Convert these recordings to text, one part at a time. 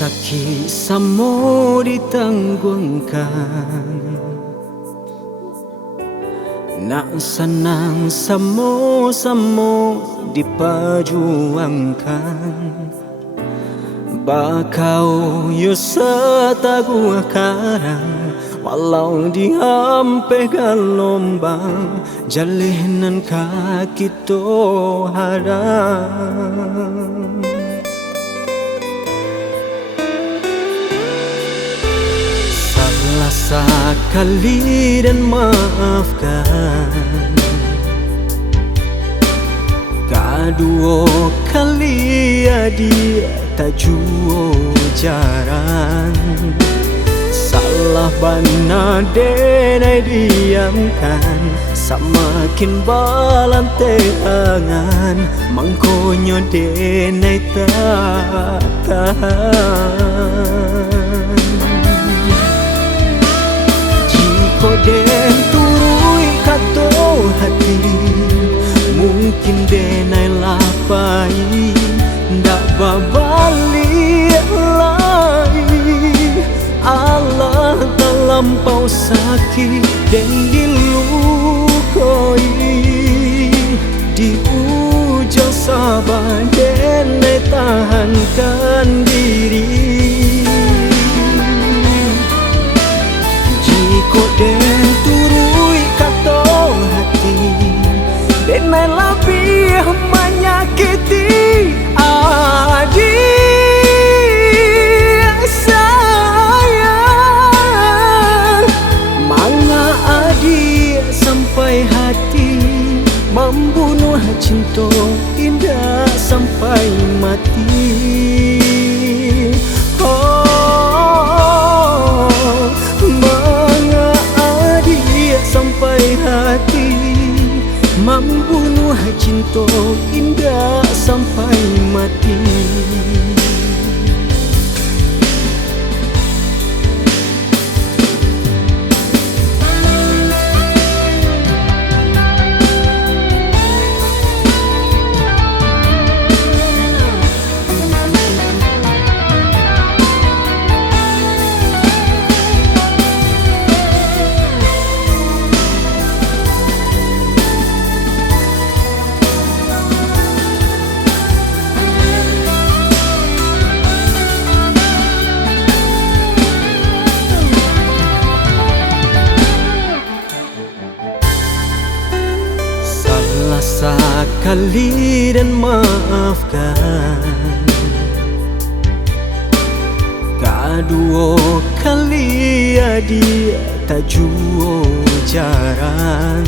sakit samo ditangguhkan, nak senang samo-samo diperjuangkan. Bakau yo setaguh karang, walau dihampir gelombang, jalinan kaki to hadang. Salah sekali dan maafkan, kedua kali dia tak juo jaran. Salah bana denai diamkan, semakin balante angan, mangkonyo denai tak tahan. Jiko den turui kato hati, mungkin denai lapai, ndak babalik lagi. Allah terlampau sakit dan dilukoi, di ujung sabar dan tahankan diri. Jika den turui kato hati, den lebih menyakiti adik sayang. Manga adik sampai hati, membunuh cinta indah sampai mati. Oh, manga adik sampai hati, membunuh cinta indah sampai mati. Sekali dan maafkan, kedua kali dia tak juo jaran.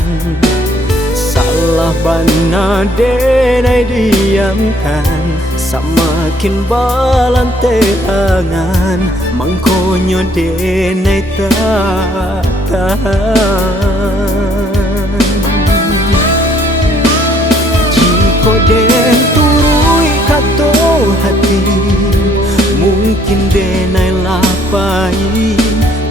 Salah bana denai diamkan, semakin balante angan, mangkonyo denai tak tahan. Jika den turui kato hati, mungkin denai lapai,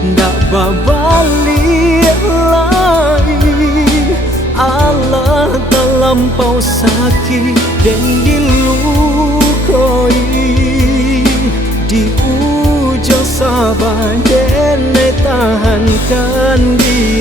ndak babalik lagi. Allah terlampau sakit dan dilukoi, di ujung sabar denai tahankan diri.